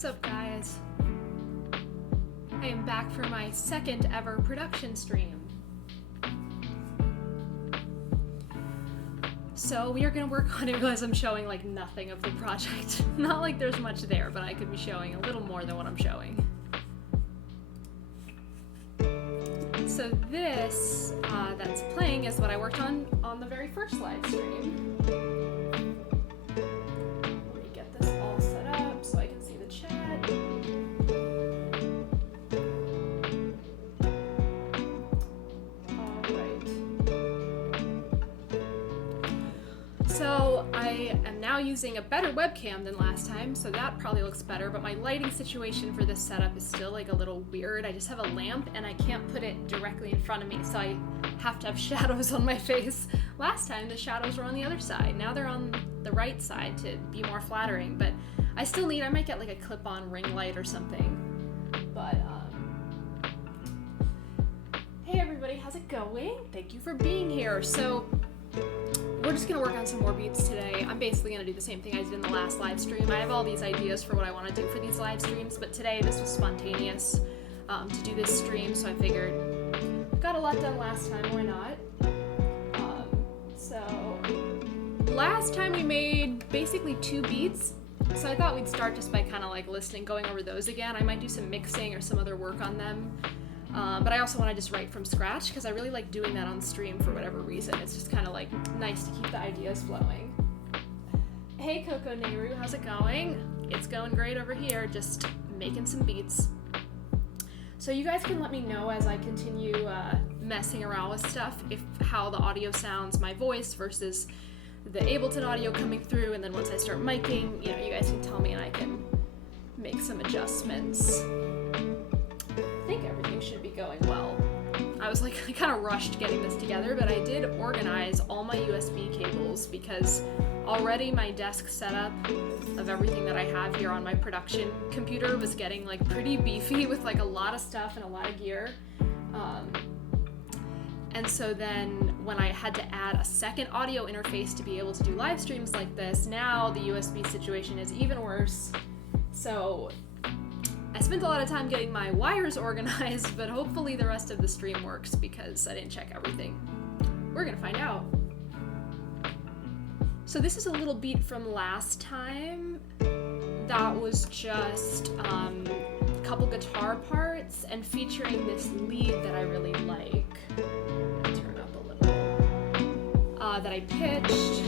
What's up, guys? I am back for my second ever production stream. So we are going to work on it. I realize I'm showing like nothing of the project. Not like there's much there, but I could be showing a little more than what I'm showing. So this that's playing is what I worked on the very first live stream. Let me get this all set up so I can see the chat. All right. So I am now using a better webcam than last time, so that probably looks better, but my lighting situation for this setup is still like a little weird. I just have a lamp and I can't put it directly in front of me, so I have to have shadows on my face. Last time the shadows were on the other side. Now they're on the right side to be more flattering, but I might get like a clip-on ring light or something. But, hey everybody, how's it going? Thank you for being here. So, we're just gonna work on some more beats today. I'm basically gonna do the same thing I did in the last live stream. I have all these ideas for what I want to do for these live streams, but today this was spontaneous to do this stream, so I figured got a lot done last time, why not? So last time we made basically 2 beats, so I thought we'd start just by kind of like listening, going over those again. I might do some mixing or some other work on them. But I also want to just write from scratch because I really like doing that on stream for whatever reason. It's just kind of like nice to keep the ideas flowing. Hey Coco Nehru, how's it going? It's going great over here, just making some beats. So you guys can let me know as I continue messing around with stuff, how the audio sounds, my voice versus the Ableton audio coming through, and then once I start miking, you guys can tell me and I can make some adjustments. I think everything should be going well. I kind of rushed getting this together, but I did organize all my USB cables because already my desk setup of everything that I have here on my production computer was getting like pretty beefy with like a lot of stuff and a lot of gear. And so then when I had to add a second audio interface to be able to do live streams like this, now the USB situation is even worse. So I spent a lot of time getting my wires organized, but hopefully the rest of the stream works because I didn't check everything. We're gonna find out. So this is a little beat from last time. That was just a couple guitar parts and featuring this lead that I really like. Turn up a little. That I pitched.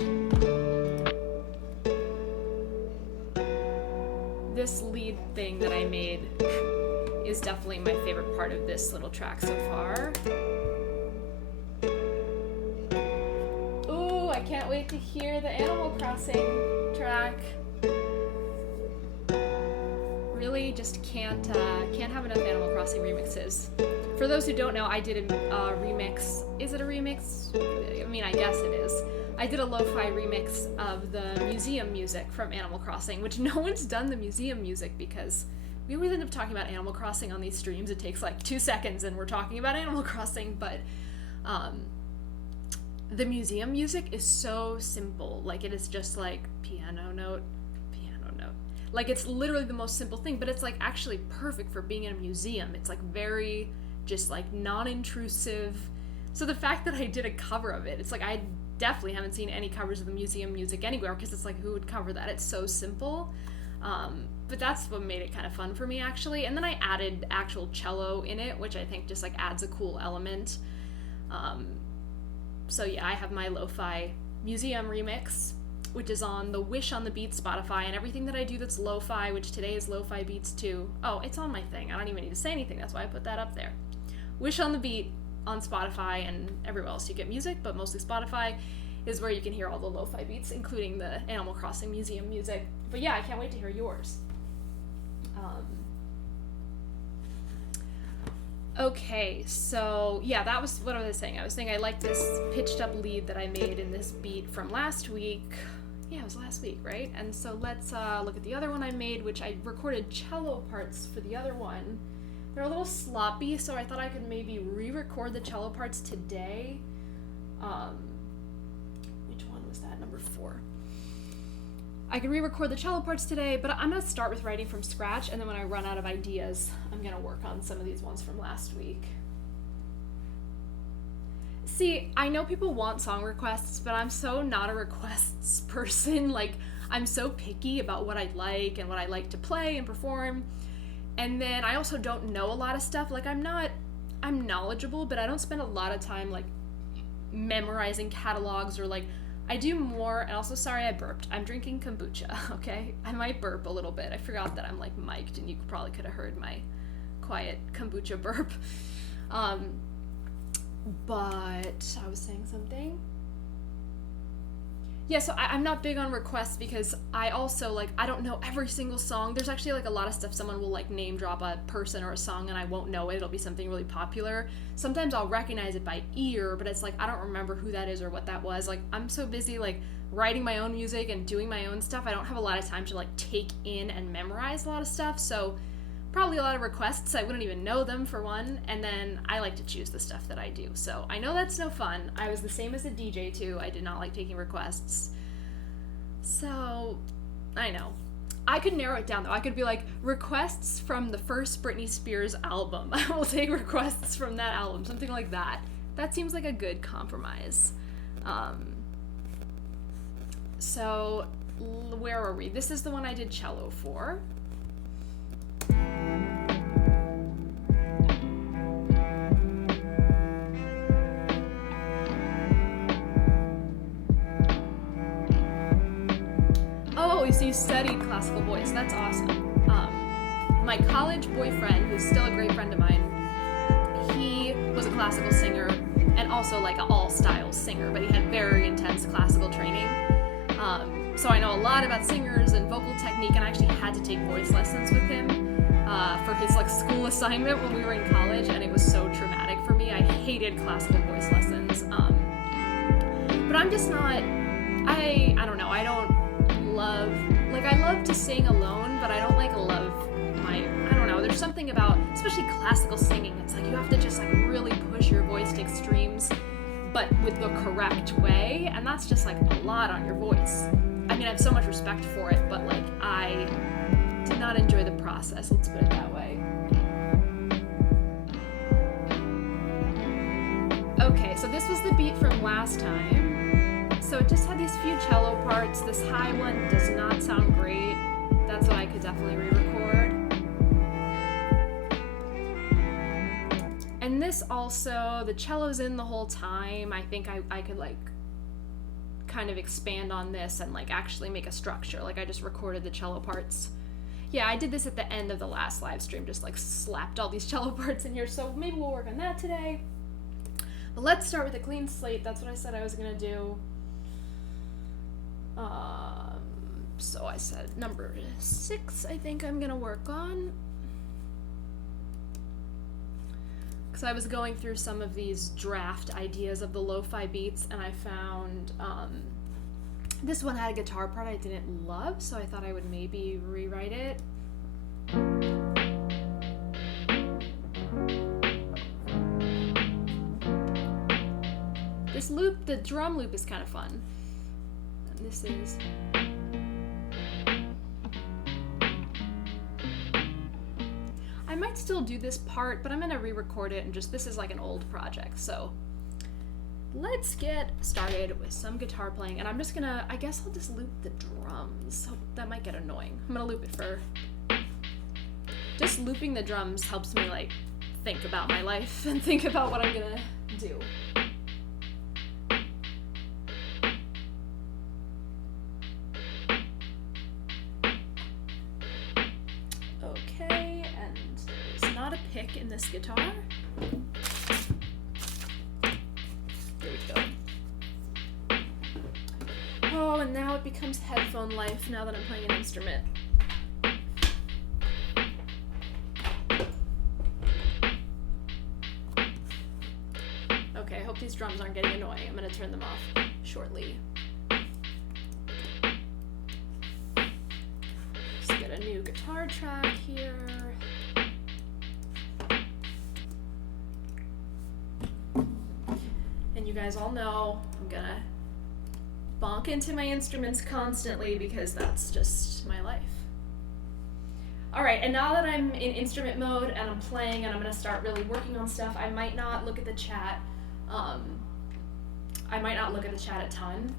This lead thing that I made is definitely my favorite part of this little track so far. Ooh, I can't wait to hear the Animal Crossing track. Really just can't have enough Animal Crossing remixes. For those who don't know, I did a remix. Is it a remix? I mean, I guess it is. I did a lo-fi remix of the museum music from Animal Crossing, which no one's done the museum music because we always end up talking about Animal Crossing on these streams. It takes like 2 seconds and we're talking about Animal Crossing, but the museum music is so simple. Like it is just like piano note, piano note. Like it's literally the most simple thing, but it's like actually perfect for being in a museum. It's like very just like non-intrusive. So the fact that I did a cover of it, it's like I definitely haven't seen any covers of the museum music anywhere because it's like, who would cover that? It's so simple. But that's what made it kind of fun for me, actually. And then I added actual cello in it, which I think just like adds a cool element. So yeah, I have my lo-fi museum remix, which is on the Wish on the Beat Spotify, and everything that I do that's lo-fi, which today is lo-fi beats too. Oh, it's on my thing. I don't even need to say anything. That's why I put that up there. Wish on the Beat on Spotify and everywhere else you get music, but mostly Spotify is where you can hear all the lo-fi beats, including the Animal Crossing museum music. But yeah, I can't wait to hear yours. Okay, so yeah, that was what I was saying. I was saying I like this pitched up lead that I made in this beat from last week. Yeah, it was last week, right? And so let's look at the other one I made, which I recorded cello parts for the other one. They're a little sloppy, so I thought I could maybe re-record the cello parts today. Which one was that? Number 4. I can re-record the cello parts today, but I'm gonna start with writing from scratch, and then when I run out of ideas, I'm gonna work on some of these ones from last week. See, I know people want song requests, but I'm so not a requests person. Like, I'm so picky about what I like and what I like to play and perform. And then I also don't know a lot of stuff. Like, I'm knowledgeable, but I don't spend a lot of time, like, memorizing catalogs or, like, I do more, and also, sorry I burped. I'm drinking kombucha, okay? I might burp a little bit. I forgot that I'm, like, mic'd, and you probably could have heard my quiet kombucha burp. But I was saying something. Yeah, so I'm not big on requests because I also, like, I don't know every single song. There's actually, like, a lot of stuff someone will, like, name drop a person or a song and I won't know it. It'll be something really popular. Sometimes I'll recognize it by ear, but it's like, I don't remember who that is or what that was. Like, I'm so busy, like, writing my own music and doing my own stuff. I don't have a lot of time to, like, take in and memorize a lot of stuff. So probably a lot of requests, I wouldn't even know them for one, and then I like to choose the stuff that I do. So I know that's no fun. I was the same as a DJ too. I did not like taking requests. So, I know. I could narrow it down though. I could be like, requests from the first Britney Spears album. I will take requests from that album, something like that. That seems like a good compromise. So, where are we? This is the one I did cello for. So you studied classical voice. That's awesome. My college boyfriend, who's still a great friend of mine, he was a classical singer and also like an all-styles singer, but he had very intense classical training. So I know a lot about singers and vocal technique, and I actually had to take voice lessons with him for his like school assignment when we were in college, and it was so traumatic for me. I hated classical voice lessons. But I'm just not, I don't know, I don't love, like, I love to sing alone, but I don't like love I don't know, there's something about, especially classical singing, it's like you have to just like really push your voice to extremes, but with the correct way, and that's just like a lot on your voice. I mean, I have so much respect for it, but like, I did not enjoy the process, let's put it that way. Okay, so this was the beat from last time. So it just had these few cello parts. This high one does not sound great. That's what I could definitely re-record. And this also, the cello's in the whole time. I think I could like kind of expand on this and like actually make a structure. Like I just recorded the cello parts. Yeah, I did this at the end of the last live stream, just like slapped all these cello parts in here. So maybe we'll work on that today. But let's start with a clean slate. That's what I said I was gonna do. So I said number 6 I think I'm gonna work on, because I was going through some of these draft ideas of the lo-fi beats, and I found this one had a guitar part I didn't love, so I thought I would maybe rewrite it. This loop, the drum loop, is kind of fun. And this is... I might still do this part, but I'm gonna re-record it and just, this is like an old project, so let's get started with some guitar playing, and I'm just gonna, I guess I'll just loop the drums, so that might get annoying. I'm gonna loop it for, just looping the drums helps me like think about my life and think about what I'm gonna do. Okay, and there's not a pick in this guitar. Here we go. Oh, and now it becomes headphone life now that I'm playing an instrument. Okay, I hope these drums aren't getting annoying. I'm gonna turn them off shortly. Just get a new guitar track here. And you guys all know I'm gonna bonk into my instruments constantly because that's just my life. All right, and now that I'm in instrument mode and I'm playing and I'm gonna start really working on stuff, I might not look at the chat. I might not look at the chat a ton,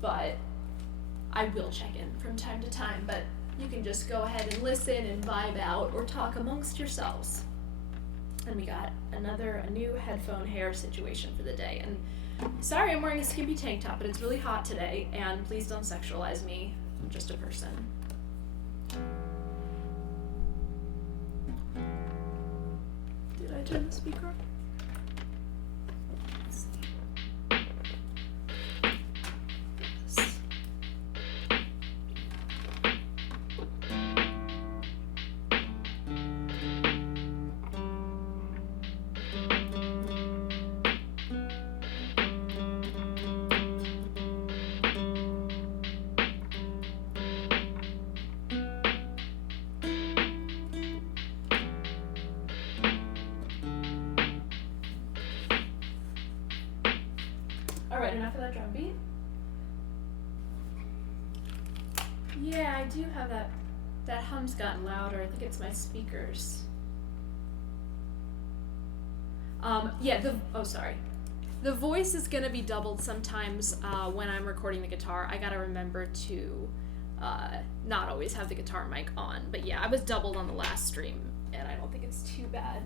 but I will check in from time to time. But you can just go ahead and listen and vibe out or talk amongst yourselves. And we got a new headphone hair situation for the day. And sorry I'm wearing a skimpy tank top, but it's really hot today, and please don't sexualize me. I'm just a person. Did I turn the speaker on? Let's see. Yes. Alright, enough of that drum beat. Yeah, I do have that hum's gotten louder. I think it's my speakers. Sorry. The voice is gonna be doubled sometimes when I'm recording the guitar. I gotta remember to not always have the guitar mic on. But yeah, I was doubled on the last stream, and I don't think it's too bad.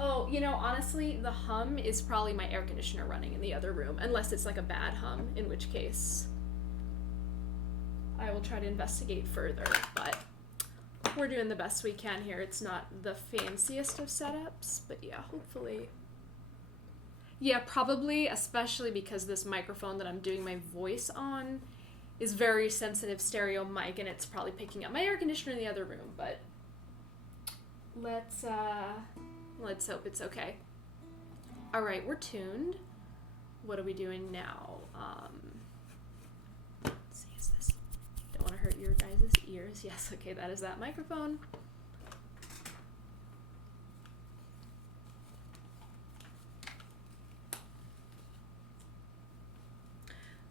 Oh, honestly, the hum is probably my air conditioner running in the other room, unless it's like a bad hum, in which case I will try to investigate further, but we're doing the best we can here. It's not the fanciest of setups, but yeah, hopefully. Yeah, probably, especially because this microphone that I'm doing my voice on is very sensitive stereo mic, and it's probably picking up my air conditioner in the other room, but let's hope it's okay. All right, we're tuned. What are we doing now? Let's see, is this? Don't want to hurt your guys' ears. Yes, okay, that is that microphone.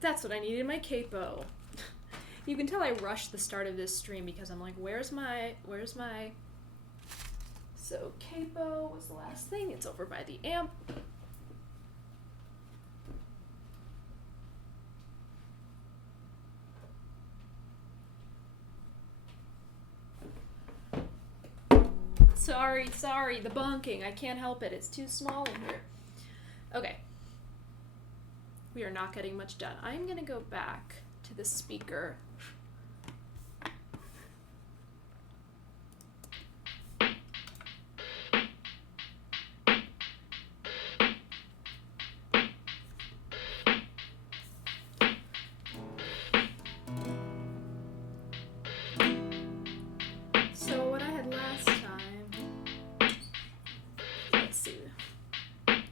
That's what I needed in my capo. You can tell I rushed the start of this stream because I'm like, where's my... So capo was the last thing. It's over by the amp. Sorry, the bonking. I can't help it. It's too small in here. Okay. We are not getting much done. I'm gonna go back to the speaker.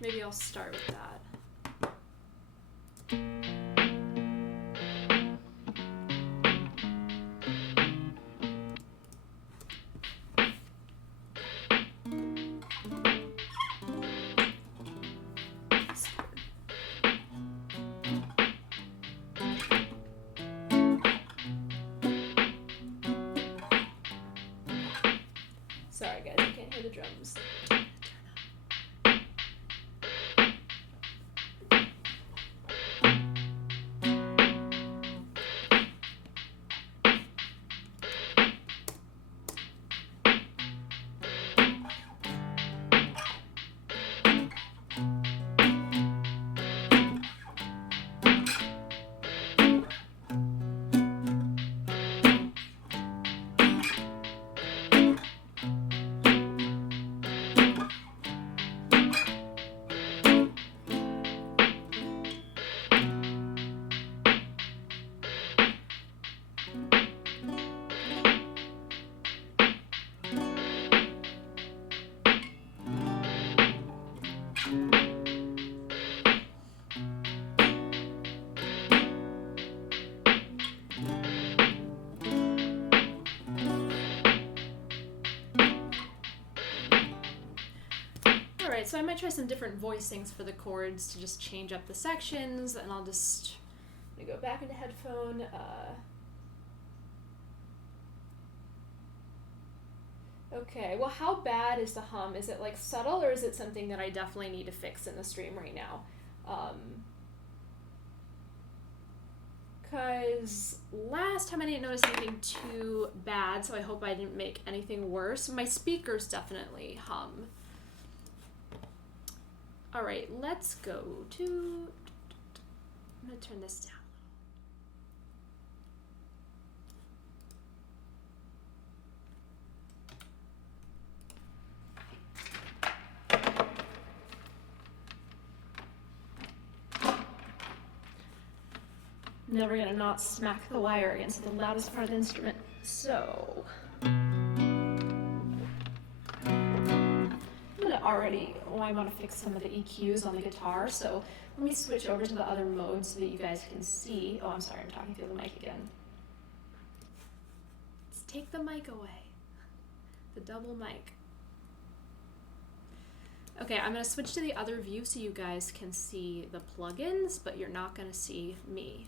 Maybe I'll start with that. Sorry guys, I can't hear the drums. So I might try some different voicings for the chords to just change up the sections, and I'll just me go back into headphone. Okay, well, how bad is the hum? Is it like subtle, or is it something that I definitely need to fix in the stream right now? Because last time I didn't notice anything too bad, so I hope I didn't make anything worse. My speakers definitely hum. All right, let's go to, I'm gonna turn this down. Never gonna not smack the wire against the loudest part of the instrument. So I'm gonna I want to fix some of the EQs on the guitar, so let me switch over to the other mode so that you guys can see. Oh, I'm sorry, I'm talking through the mic again. Let's take the mic away. The double mic. Okay, I'm gonna switch to the other view so you guys can see the plugins, but you're not gonna see me.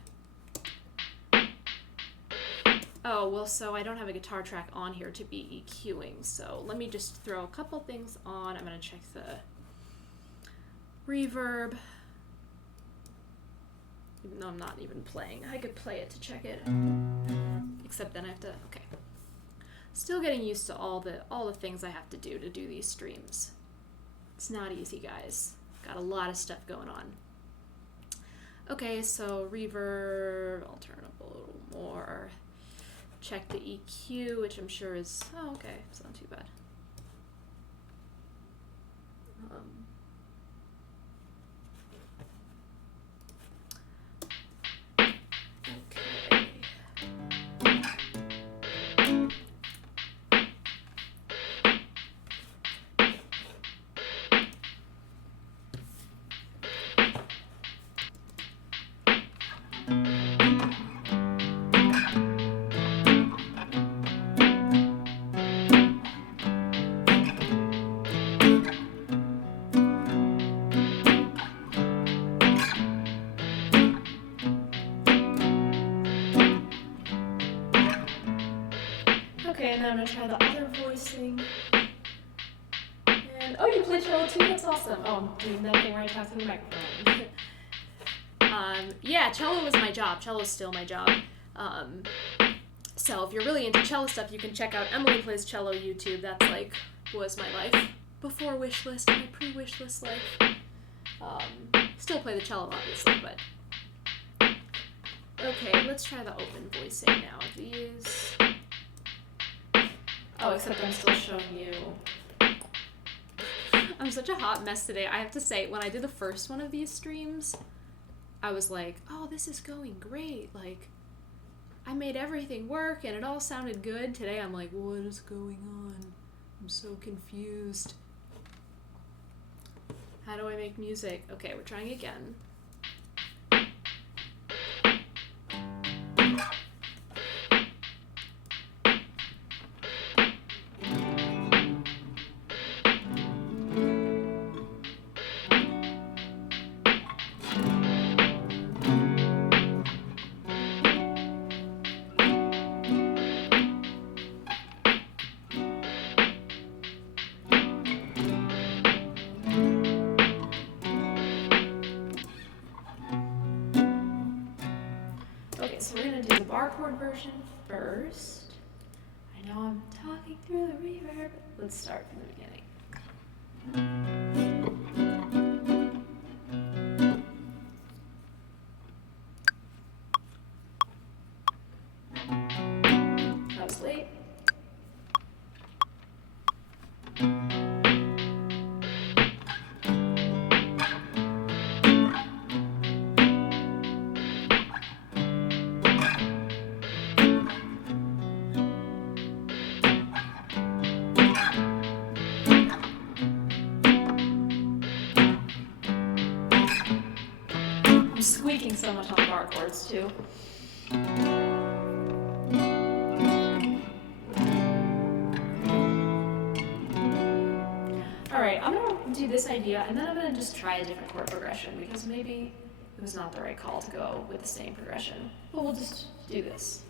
Oh, well, so I don't have a guitar track on here to be EQing, so let me just throw a couple things on. I'm going to check the reverb, even though I'm not even playing. I could play it to check it, except then I have to, okay. Still getting used to all the things I have to do these streams. It's not easy, guys. Got a lot of stuff going on. Okay, so reverb, I'll turn up a little more. Check the EQ, which I'm sure is, oh, okay, it's not too bad. Okay, and then I'm gonna try the other voicing. And oh, you play cello too? That's awesome. Oh, I'm doing that thing where I talk to the microphone. Yeah, cello was my job. Cello's still my job. So if you're really into cello stuff, you can check out Emily Plays Cello YouTube. That's like was my life before Wishlyst, my pre-Wishlyst life. Still play the cello, obviously, but okay. Let's try the open voicing now. These. Oh, except I'm still showing you. I'm such a hot mess today. I have to say, when I did the first one of these streams, I was like, oh, this is going great. Like, I made everything work and it all sounded good. Today I'm like, what is going on? I'm so confused. How do I make music? Okay, we're trying again. So we're going to do the bar chord version first. I know I'm talking through the reverb. Let's start from the beginning. That was late. Squeaking so much on the bar chords too. Alright, I'm gonna do this idea and then I'm gonna just try a different chord progression because maybe it was not the right call to go with the same progression. But we'll just do this.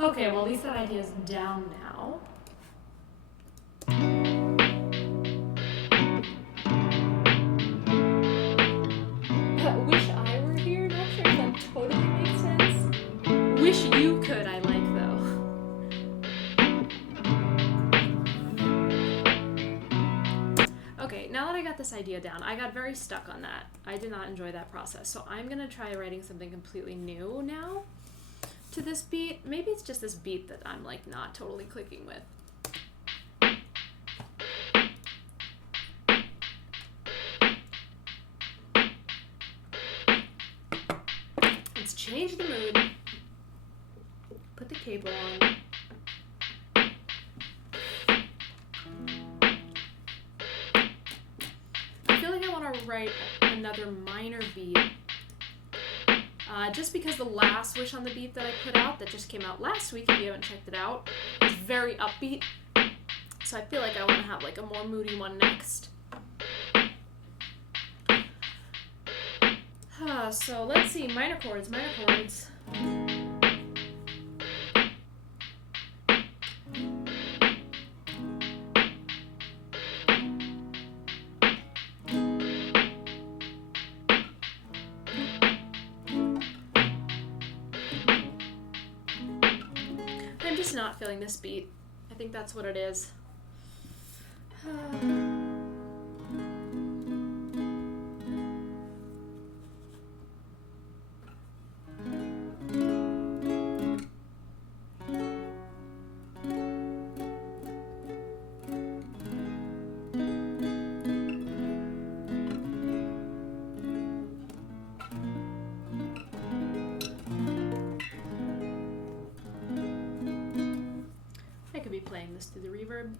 Okay, well, at least that idea is down now. Wish I were here. Not sure if that totally makes sense. Wish you could, I like, though. Okay, now that I got this idea down, I got very stuck on that. I did not enjoy that process. So I'm going to try writing something completely new now to this beat. Maybe it's just this beat that I'm like not totally clicking with. Let's change the mood. Put the capo on. I feel like I want to write another minor beat. Just because the last Wish on the Beat that I put out, that just came out last week, if you haven't checked it out, is very upbeat. So I feel like I want to have like a more moody one next. So let's see, minor chords. I'm just not feeling this beat. I think that's what it is. Playing this through the reverb.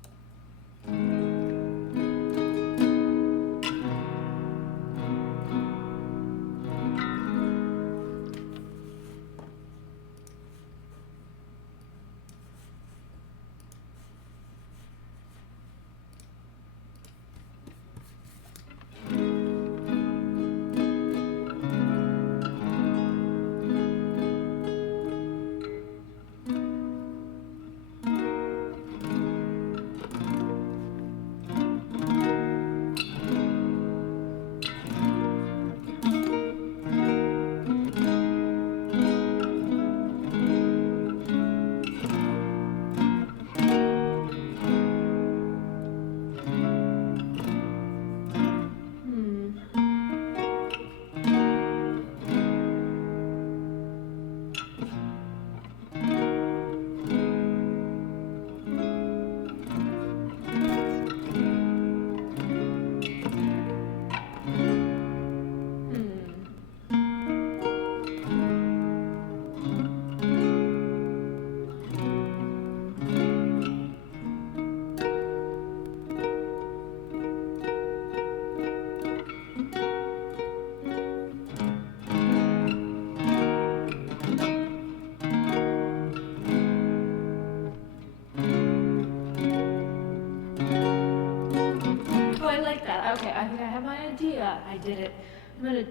Okay, I think I have my idea. I did it. I'm gonna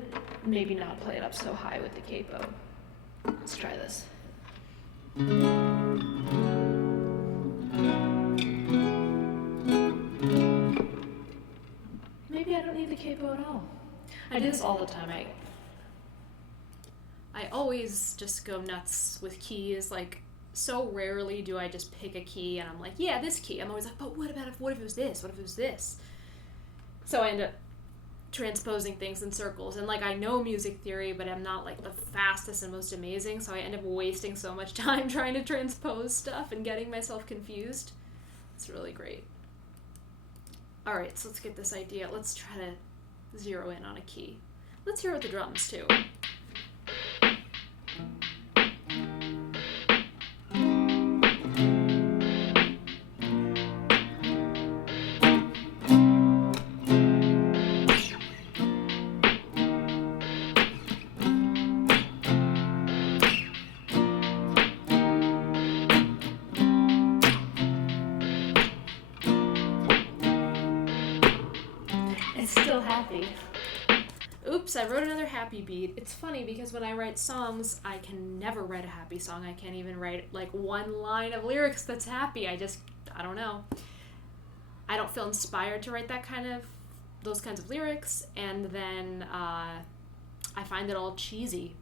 maybe not play it up so high with the capo. Let's try this. Maybe I don't need the capo at all. I do this all the time. I always just go nuts with keys. Like, so rarely do I just pick a key and I'm like, yeah, this key. I'm always like, but what if it was this? What if it was this? So I end up transposing things in circles. And like, I know music theory, but I'm not like the fastest and most amazing, so I end up wasting so much time trying to transpose stuff and getting myself confused. It's really great. All right, so let's get this idea. Let's try to zero in on a key. Let's hear it with the drums too. Happy. Oops, I wrote another happy beat. It's funny because when I write songs, I can never write a happy song. I can't even write like one line of lyrics that's happy. I don't know. I don't feel inspired to write those kinds of lyrics, and then I find it all cheesy.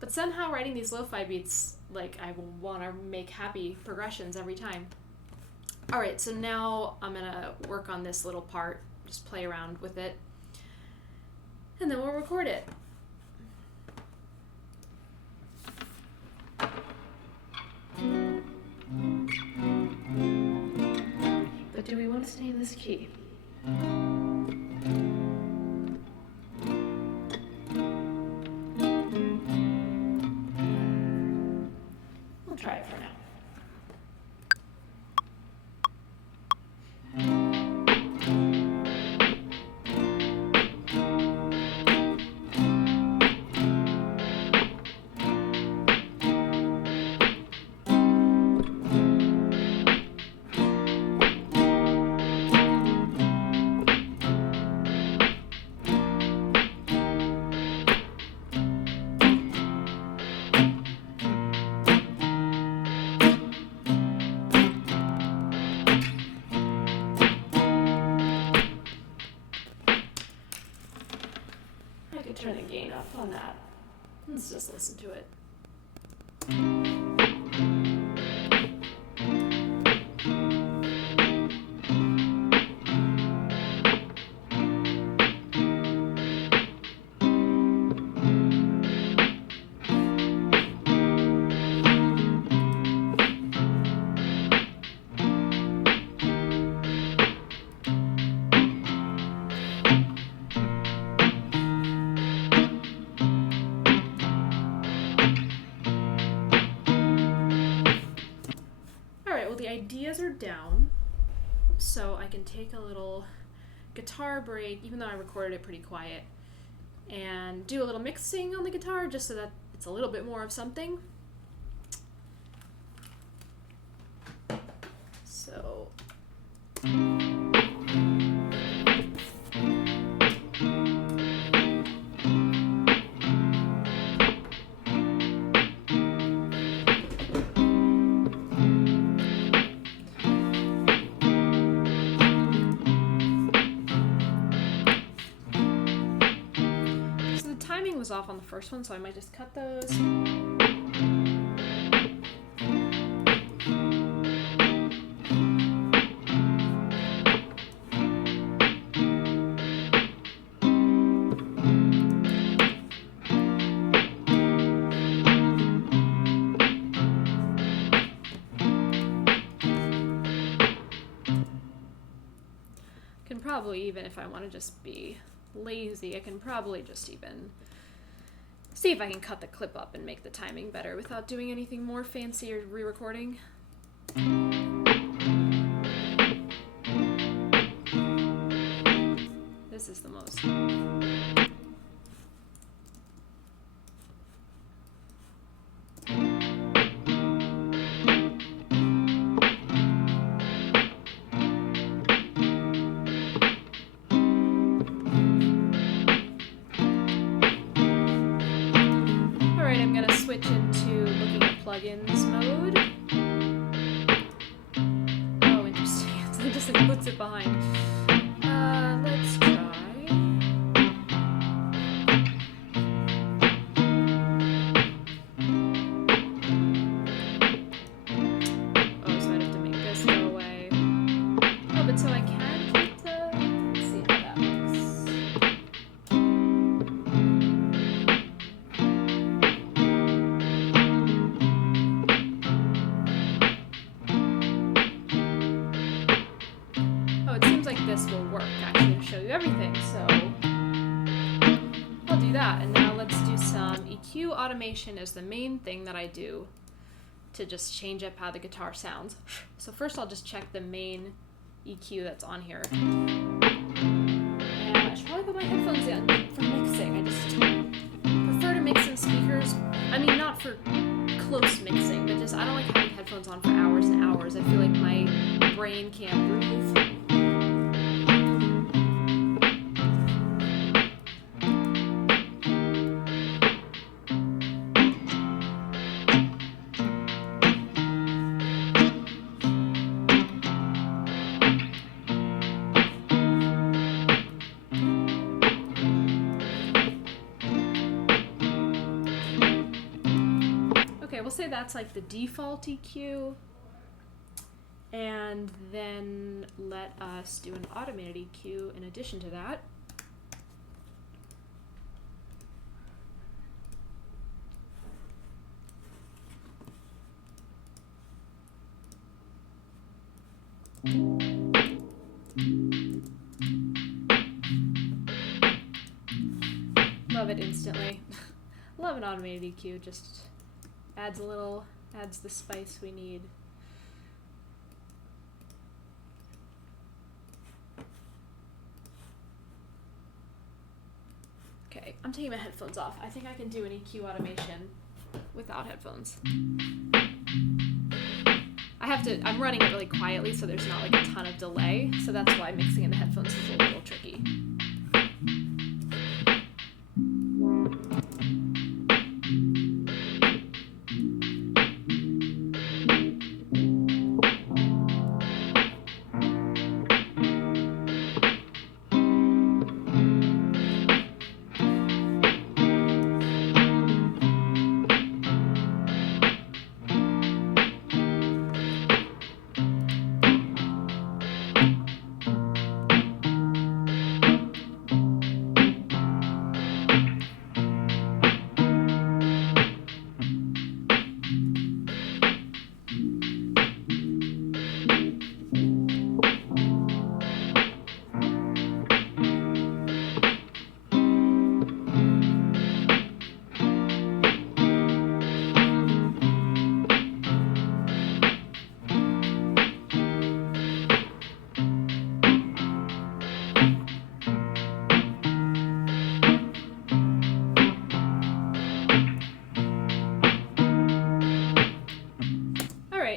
But somehow writing these lo-fi beats, like, I want to make happy progressions every time. All right, so now I'm gonna work on this little part. Just play around with it, and then we'll record it. But do we want to stay in this key? We'll try it for now. Turn the gain up on that. Let's just listen to it. Ideas are down, so I can take a little guitar break, even though I recorded it pretty quiet, and do a little mixing on the guitar just so that it's a little bit more of something. So was off on the first one, so I might just cut those. Can probably, even if I want to just be lazy, I can probably just even see if I can cut the clip up and make the timing better without doing anything more fancy or re-recording. This is the most. Switch into looking at plugins mode. Oh, interesting. It just like puts it behind. Let's try. automation is the main thing that I do to just change up how the guitar sounds. So first I'll just check the main EQ that's on here. And I should probably put my headphones in for mixing. I just prefer to mix in speakers. I mean, not for close mixing, but just I don't like having headphones on for hours and hours. I feel like my brain can't breathe. We'll say that's like the default EQ, and then let us do an automated EQ in addition to that. Love it instantly. Love an automated EQ, just adds the spice we need. Okay, I'm taking my headphones off. I think I can do an EQ automation without headphones. I'm running it really quietly so there's not like a ton of delay, so that's why mixing in the headphones is a little tricky.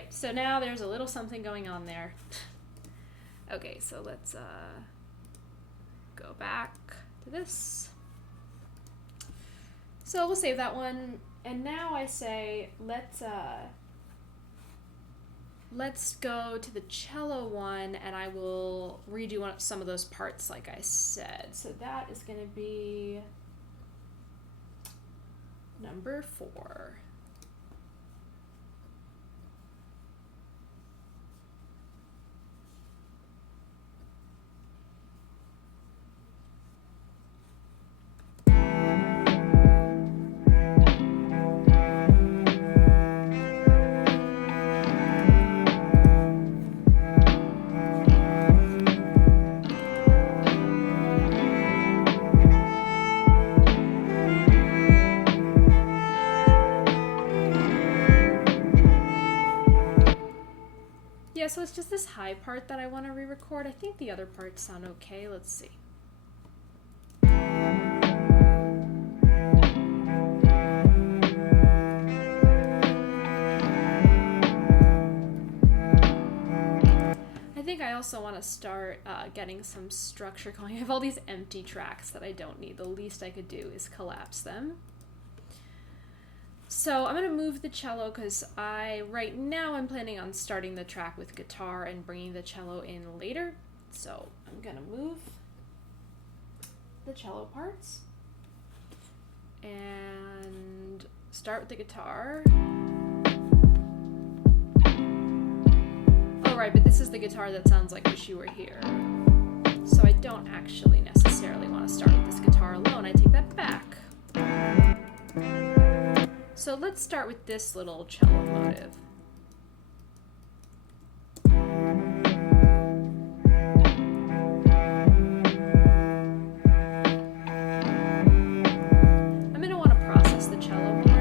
So now there's a little something going on there. Okay, so let's go back to this. So we'll save that one, and now I say let's go to the cello one, and I will redo some of those parts like I said. So that is going to be number 4. So it's just this high part that I want to re-record. I think the other parts sound okay. Let's see. I think I also want to start getting some structure going. I have all these empty tracks that I don't need. The least I could do is collapse them. So I'm going to move the cello because right now I'm planning on starting the track with guitar and bringing the cello in later. So I'm going to move the cello parts and start with the guitar. Oh right, but this is the guitar that sounds like Wish You Were Here. So I don't actually necessarily want to start with this guitar alone. I take that back. So let's start with this little cello motive. I'm going to want to process the cello more.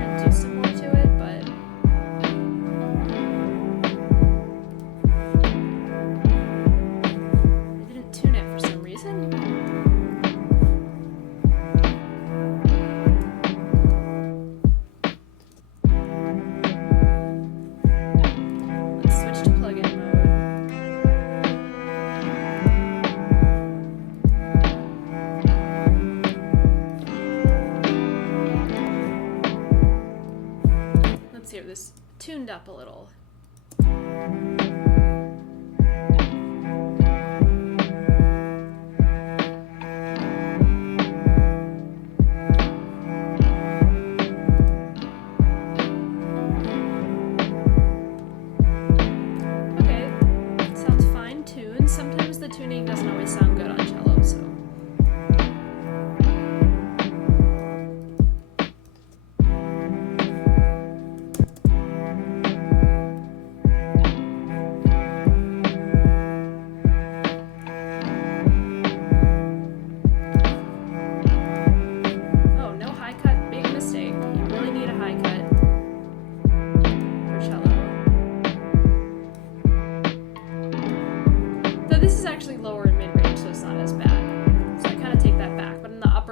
let's hear this tuned up a little.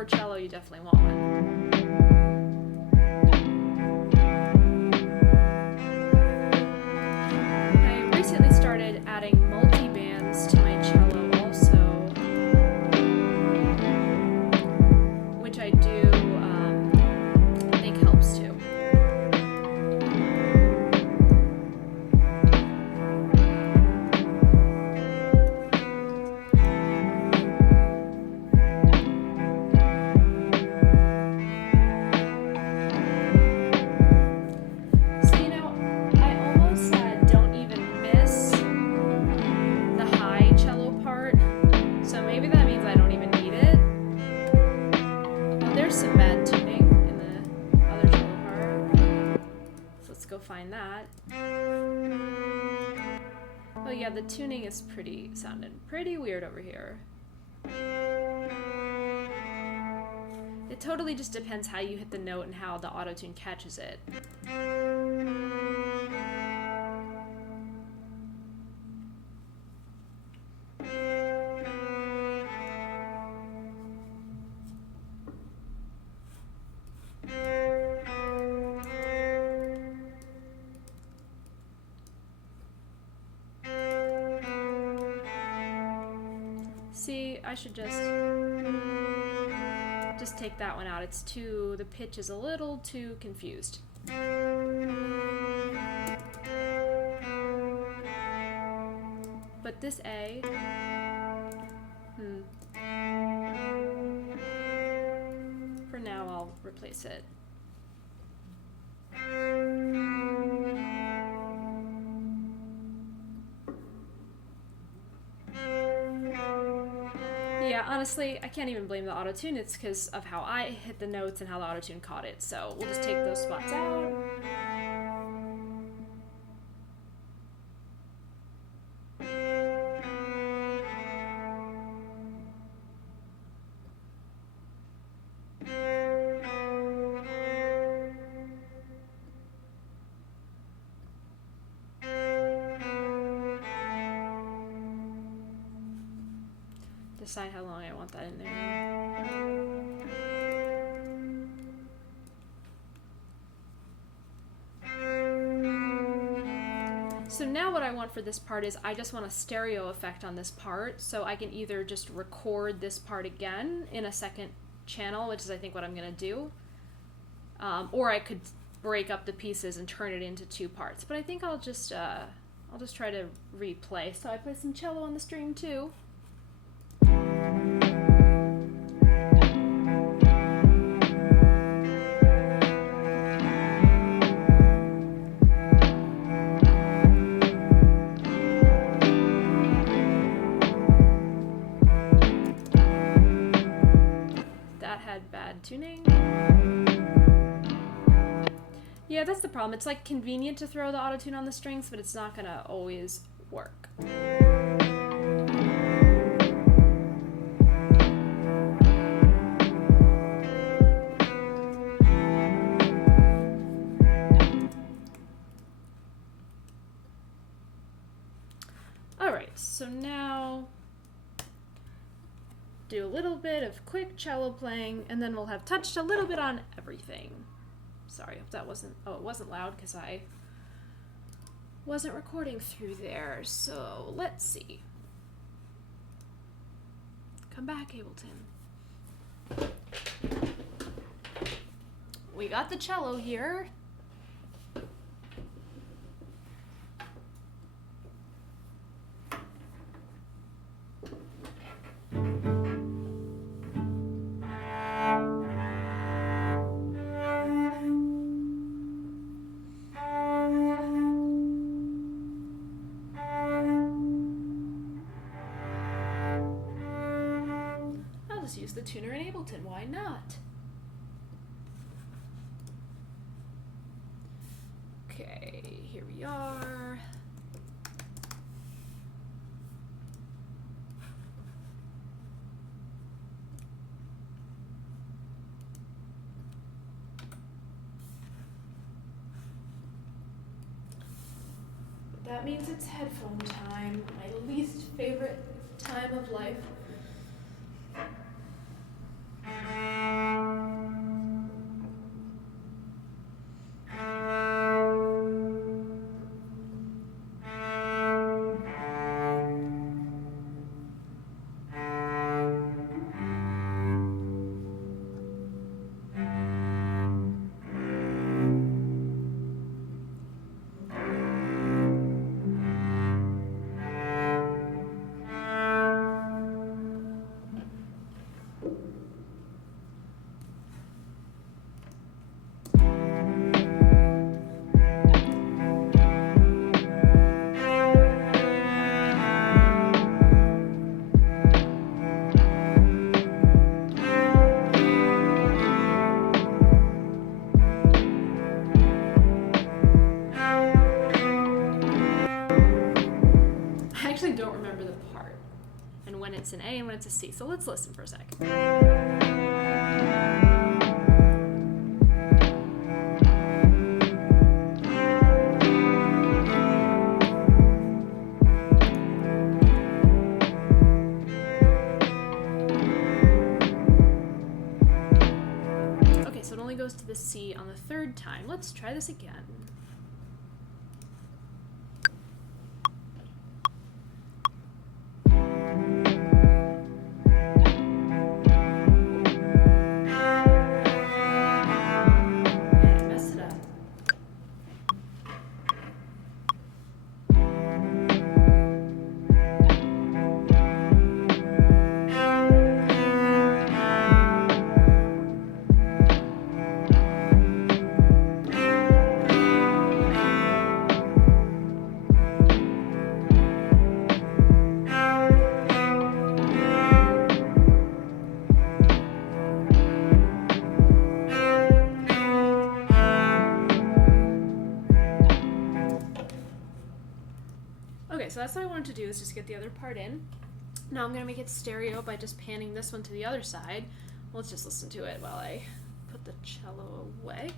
Cello, you definitely want one. I recently started adding multi-bands to my cello also, which I do think helps too. Find that. Oh yeah, the tuning is sounding pretty weird over here. It totally just depends how you hit the note and how the auto-tune catches it. See, I should just take that one out. It's too, the pitch is a little too confused. But this A, for now I'll replace it. Yeah, honestly, I can't even blame the auto-tune. It's because of how I hit the notes and how the auto-tune caught it. So we'll just take those spots out. Decide how long I want that in there. So now what I want for this part is I just want a stereo effect on this part, so I can either just record this part again in a second channel, which is I think what I'm gonna do, or I could break up the pieces and turn it into two parts. But I think I'll just try to replay. So I play some cello on the string too. Tuning. Yeah, that's the problem. It's like convenient to throw the auto-tune on the strings, but it's not gonna always work. Alright, so now do a little bit of quick cello playing, and then we'll have touched a little bit on everything. Sorry if that wasn't, it wasn't loud because I wasn't recording through there. So let's see. Come back, Ableton. We got the cello here. tuner in Ableton. Why not? Okay, here we are. That means it's headphone time, my least favorite time of life. Don't remember the part and when it's an A and when it's a C. So let's listen for a sec. Okay, so it only goes to the C on the third time. Let's try this again. Okay, so that's what I wanted to do, is just get the other part in. Now I'm going to make it stereo by just panning this one to the other side. Let's just listen to it while I put the cello away.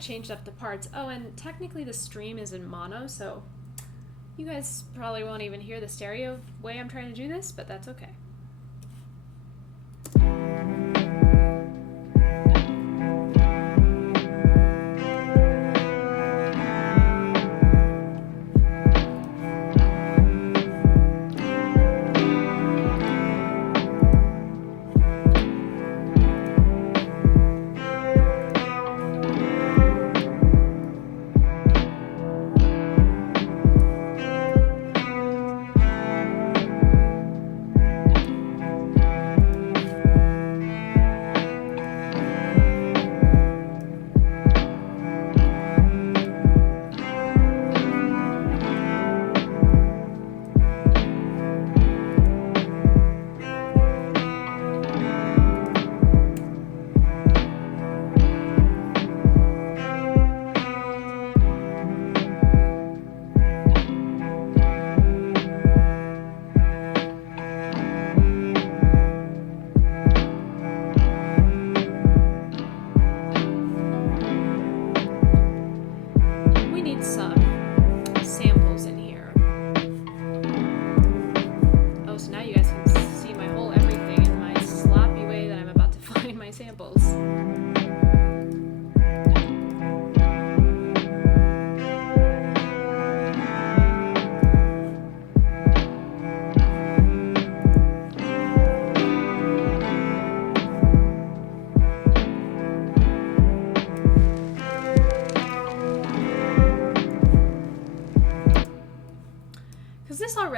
Changed up the parts. Oh, and technically the stream is in mono, so you guys probably won't even hear the stereo way I'm trying to do this, but that's okay.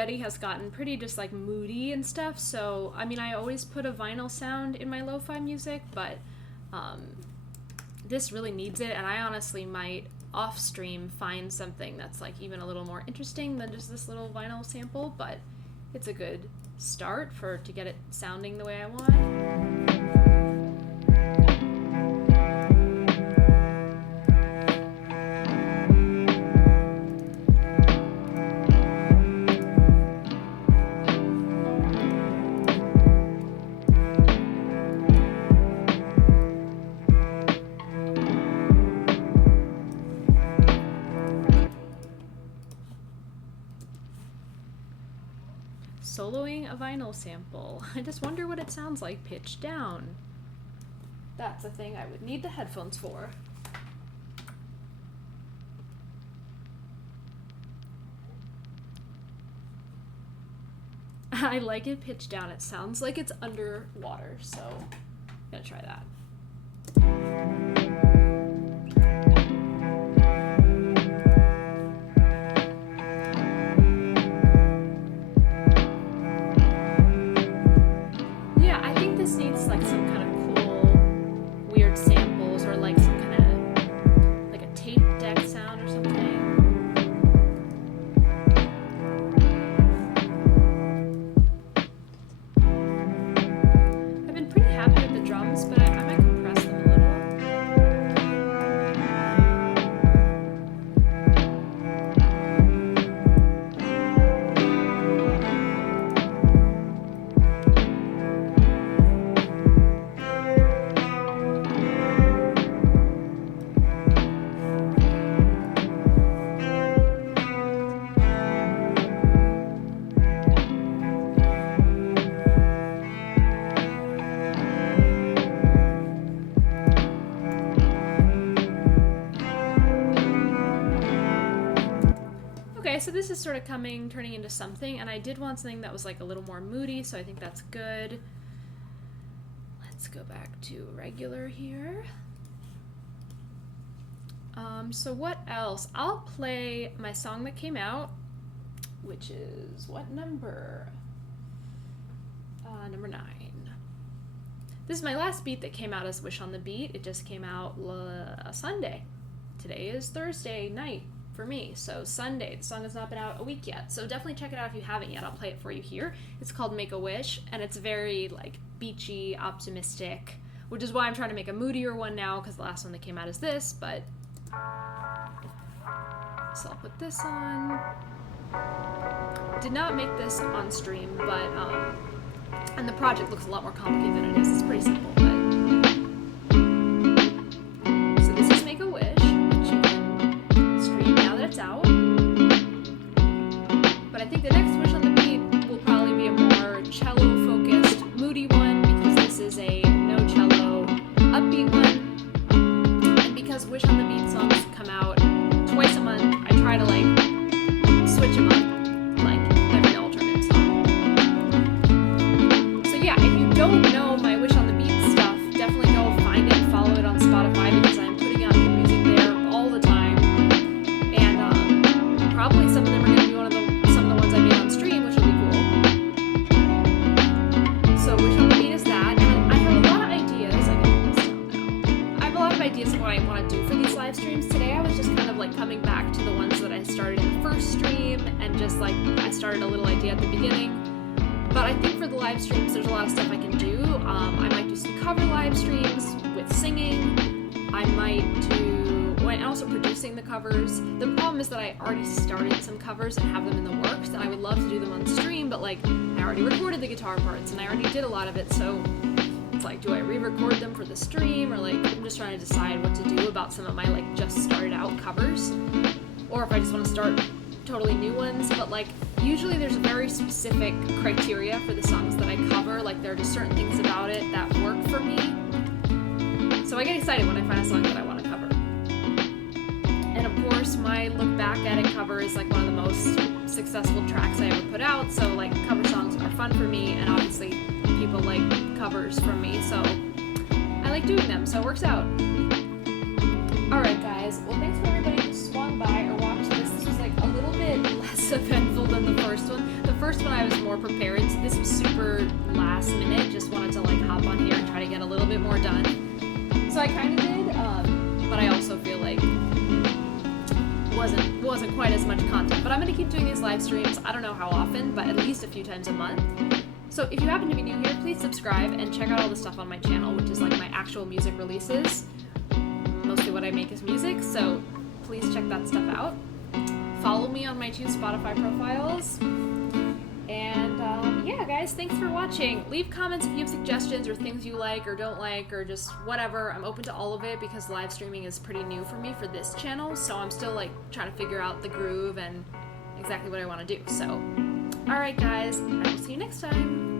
already has gotten pretty just like moody and stuff, so I mean I always put a vinyl sound in my lo-fi music, but this really needs it, and I honestly might off stream find something that's like even a little more interesting than just this little vinyl sample, but it's a good start to get it sounding the way I want. Soloing a vinyl sample. I just wonder what it sounds like pitched down. That's a thing I would need the headphones for. I like it pitched down. It sounds like it's underwater, so I'm gonna try that. Needs like some kind of cool weird samples, or like some kind of like a tape deck sound or something. I've been pretty happy with the drums, but I might compress them a little. So this is sort of turning into something, and I did want something that was like a little more moody, so I think that's good. Let's go back to regular here. So what else? I'll play my song that came out, which is what number? Number 9. This is my last beat that came out as Wish on the Beat. It just came out Sunday. Today is Thursday night for me, so Sunday. The song has not been out a week yet, so definitely check it out if you haven't yet. I'll play it for you here. It's called Make a Wish, and it's very like beachy, optimistic, which is why I'm trying to make a moodier one now, because the last one that came out is this, but so I'll put this on. Did not make this on stream, but and the project looks a lot more complicated than it is. It's pretty simple, but so this is Make a Wish, which you can stream now that it's out. But I think the next Wish on the Beat will probably be a more cello-focused, moody one, because this is a no cello, upbeat one. And because Wish on the Beat songs come out twice a month, I try to like switch them up like every alternate song. So yeah, if you don't know my Wish on the Beat stuff, definitely go find it and follow it on Spotify, because I'm putting out new music there all the time. And probably some of them are going to be some of the ones I made on stream, which will be cool. So Wish on the Beat is that, and I have a lot of ideas. I can put this down now. I have a lot of ideas of what I want to do for these live streams. Today I was just kind of like coming back to the ones that I started in the first stream, and just like I started a little idea at the beginning. But I think for the live streams, there's a lot of stuff I can do. I might do some cover live streams with singing. I might do, and also producing the covers. The problem is that I already started some covers and have them in the works, and I would love to do them on stream, but like I already recorded the guitar parts and I already did a lot of it, so it's like, do I re-record them for the stream, or like I'm just trying to decide what to do about some of my like just started out covers, or if I just want to start totally new ones. But like usually there's a very specific criteria for the songs that I cover. Like there are just certain things about it that work for me, so I get excited when I find a song that I want to cover. And of course my look back at it cover is like one of the most successful tracks I ever put out, so like cover songs are fun for me, and obviously people like covers from me, so I like doing them, so it works out. Alright guys, well thanks for everybody who swung by or watched this. This was like a little bit less eventful than the first one. The first one I was more prepared. So this was super last minute. Just wanted to like hop on here and try to get a little bit more done. So I kind of did, but I also feel like wasn't quite as much content. But I'm gonna keep doing these live streams. I don't know how often, but at least a few times a month. So if you happen to be new here, please subscribe and check out all the stuff on my channel, which is like my actual music releases. Mostly what I make is music, so please check that stuff out. Follow me on my 2 Spotify profiles. And yeah, guys, thanks for watching. Leave comments if you have suggestions or things you like or don't like or just whatever. I'm open to all of it because live streaming is pretty new for me for this channel, so I'm still like trying to figure out the groove and exactly what I want to do. So, alright guys, I will see you next time.